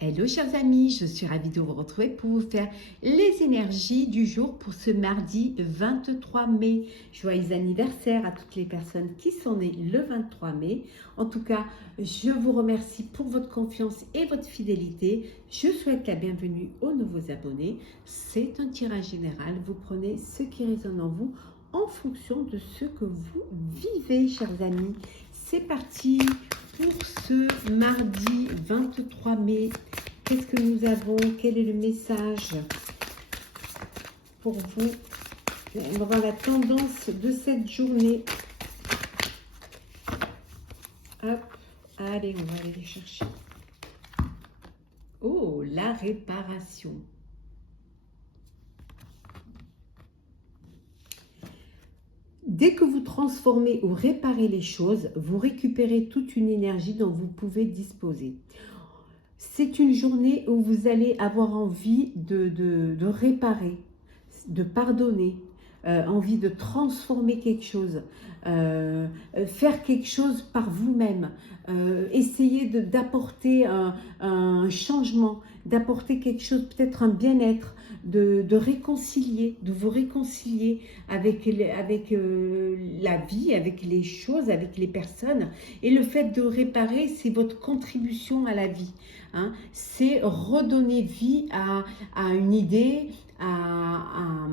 Hello chers amis, je suis ravie de vous retrouver pour vous faire les énergies du jour pour ce mardi 23 mai. Joyeux anniversaire à toutes les personnes qui sont nées le 23 mai. En tout cas, je vous remercie pour votre confiance et votre fidélité. Je souhaite la bienvenue aux nouveaux abonnés. C'est un tirage général, vous prenez ce qui résonne en vous en fonction de ce que vous vivez chers amis. C'est parti pour ce mardi 23 mai. Qu'est-ce que nous avons? Quel est le message pour vous? On va voir la tendance de cette journée. Hop, allez, on va aller les chercher. Oh, la réparation. Dès que vous transformez ou réparez les choses, vous récupérez toute une énergie dont vous pouvez disposer. C'est une journée où vous allez avoir envie de réparer, de pardonner, envie de transformer quelque chose, faire quelque chose par vous-même, essayer d'apporter un changement, d'apporter quelque chose, peut-être un bien-être, de réconcilier, de vous réconcilier avec la vie, avec les choses, avec les personnes. Et le fait de réparer, c'est votre contribution à la vie. Hein. C'est redonner vie à une idée, à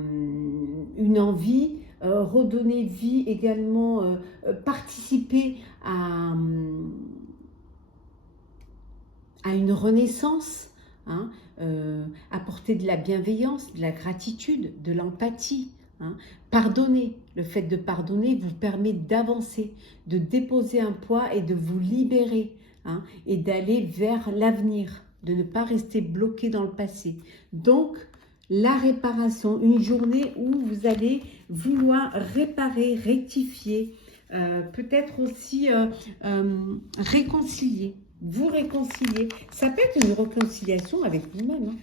une envie, redonner vie également, participer à une renaissance, hein, apporter de la bienveillance, de la gratitude, de l'empathie. Hein. Pardonner, le fait de pardonner vous permet d'avancer, de déposer un poids et de vous libérer, hein, et d'aller vers l'avenir, de ne pas rester bloqué dans le passé. Donc, la réparation, une journée où vous allez vouloir réparer, rectifier, peut-être aussi réconcilier. Vous réconcilier. Ça peut être une réconciliation avec vous-même. Hein.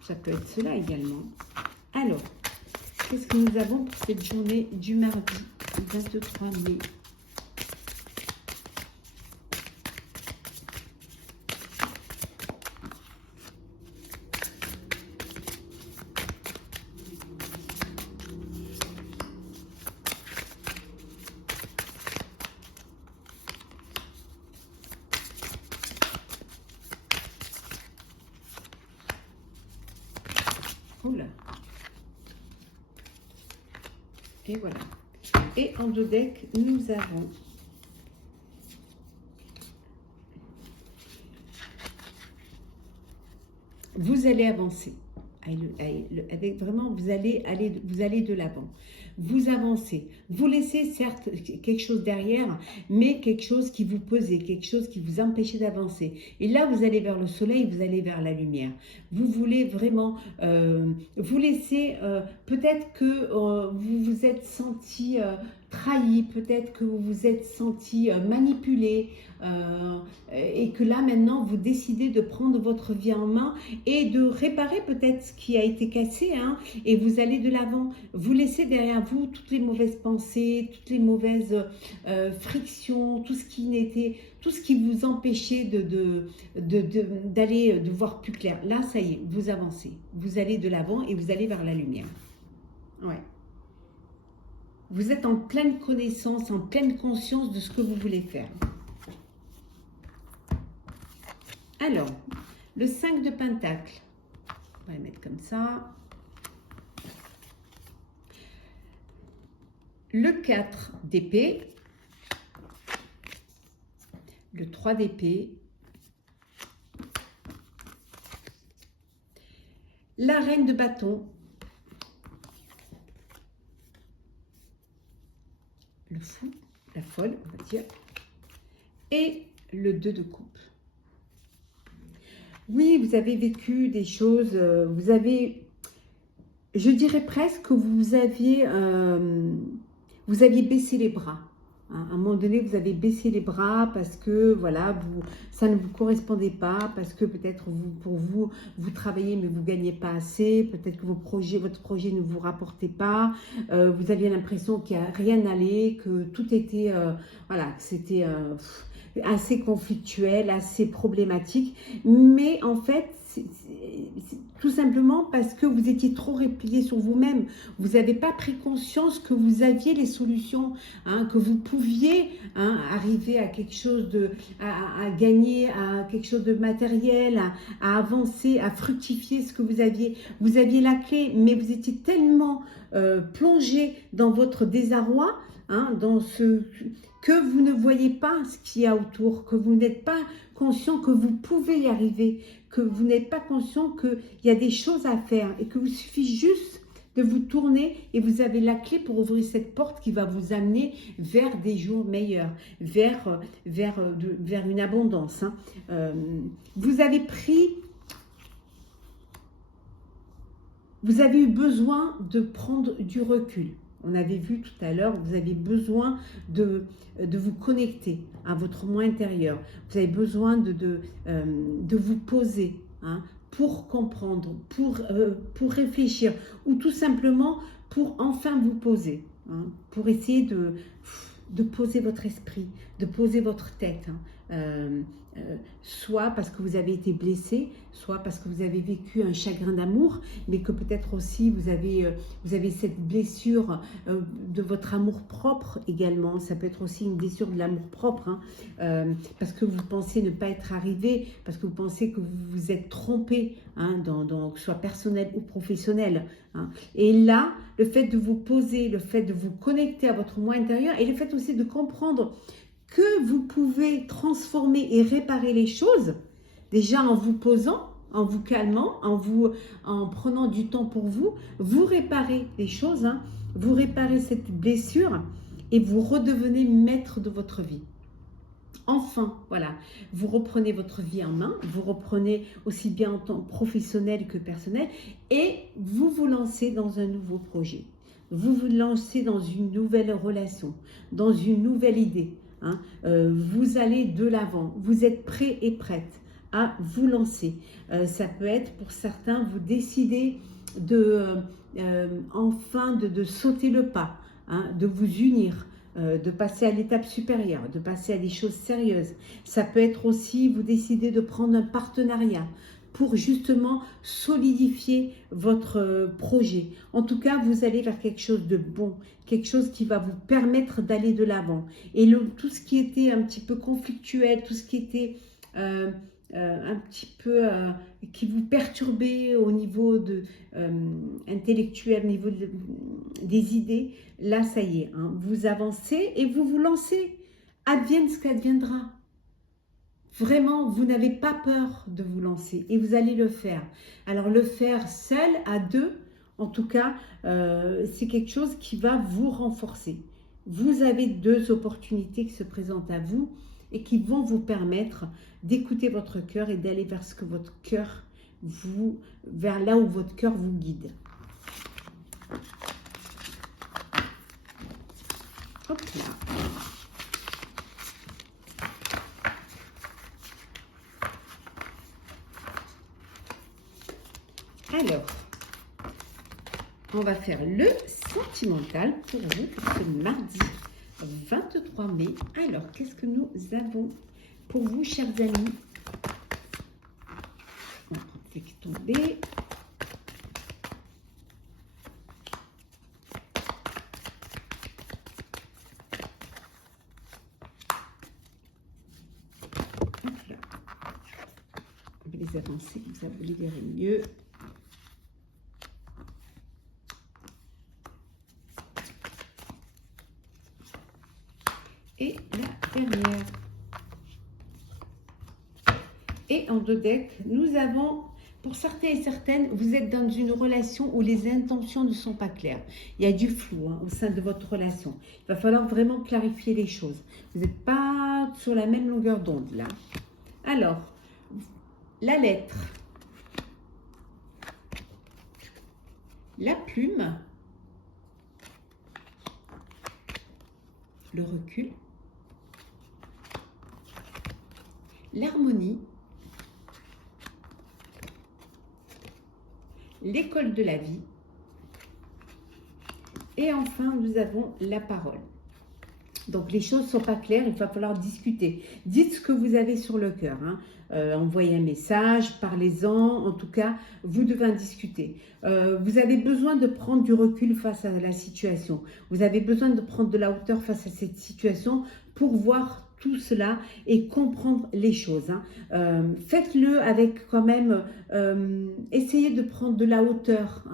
Ça peut être cela également. Alors, qu'est-ce que nous avons pour cette journée du mardi 23 mai? Oula. Et voilà. Et en deux decks, nous avons vous allez avancer. Avec vraiment, vous allez de l'avant. Vous avancez. Vous laissez certes quelque chose derrière, mais quelque chose qui vous pesait, quelque chose qui vous empêchait d'avancer. Et là, vous allez vers le soleil, vous allez vers la lumière. Vous voulez vraiment vous laisser, peut-être que vous vous êtes senti trahi, peut-être que vous vous êtes senti manipulé, et que là maintenant vous décidez de prendre votre vie en main et de réparer peut-être ce qui a été cassé, hein, et vous allez de l'avant. Vous laissez derrière vous toutes les mauvaises pensées, toutes les mauvaises frictions, tout ce qui vous empêchait d'aller de voir plus clair. Là, ça y est, vous avancez, vous allez de l'avant et vous allez vers la lumière. Ouais. Vous êtes en pleine connaissance, en pleine conscience de ce que vous voulez faire. Alors, le 5 de Pentacle, on va le mettre comme ça. Le 4 d'épée, le 3 d'épée, la reine de bâton, le fou, la folle, on va dire, et le 2 de coupe. Oui, vous avez vécu des choses, vous avez, je dirais presque que vous aviez baissé les bras. Hein. À un moment donné, vous avez baissé les bras parce que voilà, ça ne vous correspondait pas, parce que peut-être pour vous, vous travaillez mais vous ne gagnez pas assez, peut-être que votre projet ne vous rapportait pas, vous aviez l'impression qu'il n'y a rien allé, que tout était, voilà, que c'était... assez conflictuel, assez problématique. Mais en fait, c'est tout simplement parce que vous étiez trop replié sur vous-même. Vous n'avez pas pris conscience que vous aviez les solutions, hein, que vous pouviez arriver à quelque chose à gagner, à quelque chose de matériel, à avancer, à fructifier ce que vous aviez. Vous aviez la clé, mais vous étiez tellement plongé dans votre désarroi, dans ce que vous ne voyez pas ce qu'il y a autour, que vous n'êtes pas conscient que vous pouvez y arriver, que vous n'êtes pas conscient qu'il y a des choses à faire et que vous suffit juste de vous tourner et vous avez la clé pour ouvrir cette porte qui va vous amener vers des jours meilleurs, vers une abondance. Vous avez eu besoin de prendre du recul. On avait vu tout à l'heure, vous avez besoin de vous connecter à votre moi intérieur. Vous avez besoin de vous poser pour comprendre, pour réfléchir ou tout simplement pour enfin vous poser, pour essayer de poser votre esprit, de poser votre tête. Soit parce que vous avez été blessé, soit parce que vous avez vécu un chagrin d'amour, mais que peut-être aussi vous avez cette blessure de votre amour propre également. Ça peut être aussi une blessure de l'amour propre, parce que vous pensez ne pas être arrivé, parce que vous pensez que vous vous êtes trompé, que ce soit personnel ou professionnel. Et là, le fait de vous poser, le fait de vous connecter à votre moi intérieur et le fait aussi de comprendre que vous pouvez transformer et réparer les choses, déjà en vous posant, en vous calmant, en prenant du temps pour vous, vous réparez les choses, vous réparez cette blessure et vous redevenez maître de votre vie. Enfin, voilà, vous reprenez votre vie en main, vous reprenez aussi bien en tant professionnel que personnel et vous vous lancez dans un nouveau projet. Vous vous lancez dans une nouvelle relation, dans une nouvelle idée. Vous allez de l'avant, vous êtes prêt et prête à vous lancer. Ça peut être pour certains, vous décidez enfin de sauter le pas, de vous unir, de passer à l'étape supérieure, de passer à des choses sérieuses. Ça peut être aussi, vous décidez de prendre un partenariat pour justement solidifier votre projet. En tout cas, vous allez vers quelque chose de bon, quelque chose qui va vous permettre d'aller de l'avant. Et tout ce qui était un petit peu conflictuel, tout ce qui était un petit peu qui vous perturbait au niveau intellectuel, au niveau des idées, là ça y est, vous avancez et vous vous lancez. Advienne ce qu'adviendra. Vraiment, vous n'avez pas peur de vous lancer et vous allez le faire. Alors le faire seul, à deux, en tout cas, c'est quelque chose qui va vous renforcer. Vous avez deux opportunités qui se présentent à vous et qui vont vous permettre d'écouter votre cœur et d'aller vers ce que votre cœur vers là où votre cœur vous guide. Hop là. Alors, on va faire le sentimental pour vous pour ce mardi 23 mai. Alors, qu'est-ce que nous avons pour vous, chers amis? On va laisser tomber. Hop là. On va les avancer, comme ça vous les verrez mieux. Et la dernière. Et en deux decks, nous avons, pour certains et certaines, vous êtes dans une relation où les intentions ne sont pas claires. Il y a du flou au sein de votre relation. Il va falloir vraiment clarifier les choses. Vous n'êtes pas sur la même longueur d'onde là. Alors, la lettre, la plume, le recul, l'harmonie, l'école de la vie et enfin nous avons la parole. Donc les choses ne sont pas claires, il va falloir discuter. Dites ce que vous avez sur le cœur. Envoyez un message, parlez-en. En tout cas, vous devez en discuter. Vous avez besoin de prendre du recul face à la situation. Vous avez besoin de prendre de la hauteur face à cette situation pour voir tout cela et comprendre les choses. Faites-le avec quand même, essayez de prendre de la hauteur.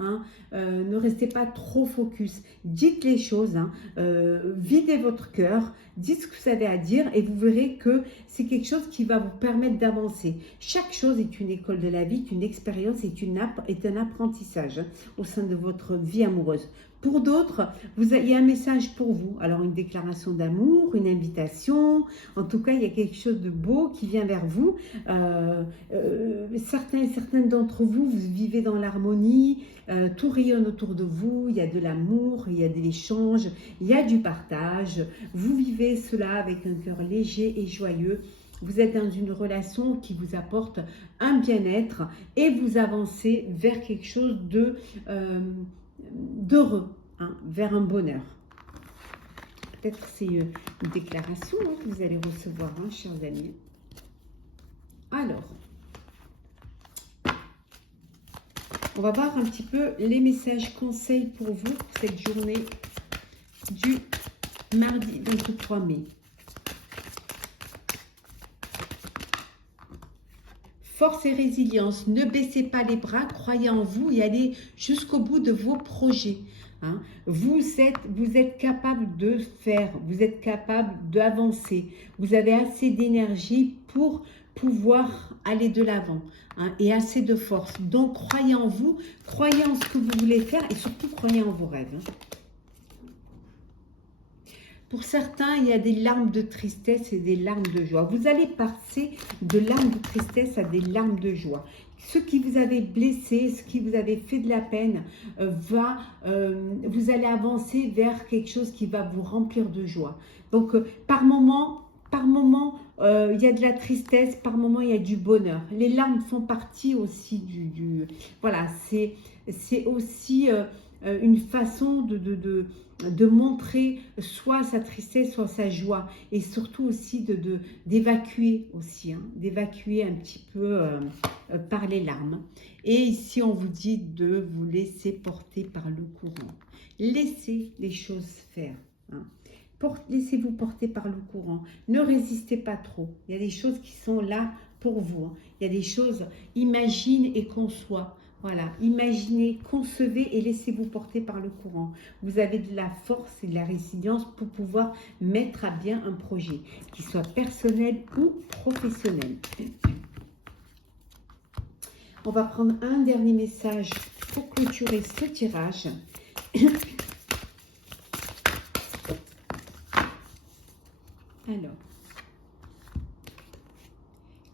Ne restez pas trop focus. Dites les choses, videz votre cœur, dites ce que vous avez à dire et vous verrez que c'est quelque chose qui va vous permettre d'avancer. Chaque chose est une école de la vie, une expérience, est un apprentissage au sein de votre vie amoureuse. Pour d'autres, il y a un message pour vous. Alors, une déclaration d'amour, une invitation. En tout cas, il y a quelque chose de beau qui vient vers vous. Certains et certaines d'entre vous, vous vivez dans l'harmonie. Tout rayonne autour de vous. Il y a de l'amour, il y a de l'échange, il y a du partage. Vous vivez cela avec un cœur léger et joyeux. Vous êtes dans une relation qui vous apporte un bien-être et vous avancez vers quelque chose d'heureux, vers un bonheur. Peut-être c'est une déclaration que vous allez recevoir, chers amis. Alors, on va voir un petit peu les messages conseils pour vous pour cette journée du mardi 23 mai. Force et résilience, ne baissez pas les bras, croyez en vous et allez jusqu'au bout de vos projets. Vous êtes capable de faire, vous êtes capable d'avancer. Vous avez assez d'énergie pour pouvoir aller de l'avant et assez de force. Donc, croyez en vous, croyez en ce que vous voulez faire et surtout croyez en vos rêves. Pour certains, il y a des larmes de tristesse et des larmes de joie. Vous allez passer de larmes de tristesse à des larmes de joie. Ce qui vous avait blessé, ce qui vous avait fait de la peine, vous allez avancer vers quelque chose qui va vous remplir de joie. Donc, par moment, il y a de la tristesse, par moment, il y a du bonheur. Les larmes font partie aussi voilà, c'est aussi une façon de montrer soit sa tristesse, soit sa joie. Et surtout aussi d'évacuer aussi, d'évacuer un petit peu par les larmes. Et ici, on vous dit de vous laisser porter par le courant. Laissez les choses faire. Laissez-vous porter par le courant. Ne résistez pas trop. Il y a des choses qui sont là pour vous. Il y a des choses, imagine et conçois. Voilà, imaginez, concevez et laissez-vous porter par le courant. Vous avez de la force et de la résilience pour pouvoir mettre à bien un projet, qu'il soit personnel ou professionnel. On va prendre un dernier message pour clôturer ce tirage. Alors,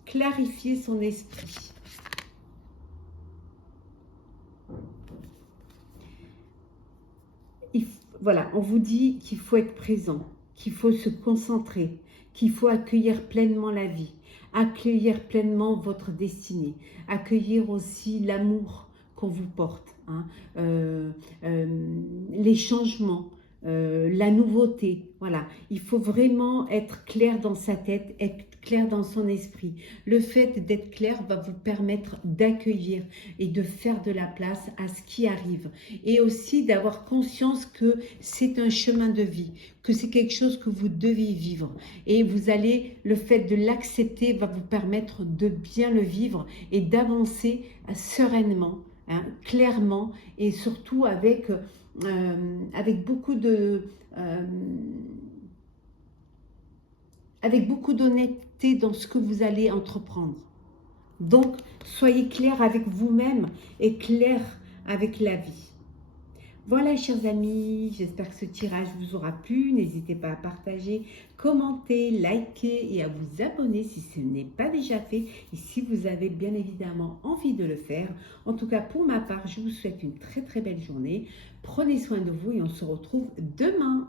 clarifier son esprit. Voilà, on vous dit qu'il faut être présent, qu'il faut se concentrer, qu'il faut accueillir pleinement la vie, accueillir pleinement votre destinée, accueillir aussi l'amour qu'on vous porte, les changements, la nouveauté. Voilà, il faut vraiment être clair dans sa tête, être clair dans son esprit. Le fait d'être clair va vous permettre d'accueillir et de faire de la place à ce qui arrive. Et aussi d'avoir conscience que c'est un chemin de vie, que c'est quelque chose que vous devez vivre. Et le fait de l'accepter va vous permettre de bien le vivre et d'avancer sereinement, clairement et surtout avec beaucoup d'honnêteté dans ce que vous allez entreprendre. Donc, soyez clair avec vous-même et clair avec la vie. Voilà, chers amis, j'espère que ce tirage vous aura plu. N'hésitez pas à partager, commenter, liker et à vous abonner si ce n'est pas déjà fait et si vous avez bien évidemment envie de le faire. En tout cas, pour ma part, je vous souhaite une très très belle journée. Prenez soin de vous et on se retrouve demain.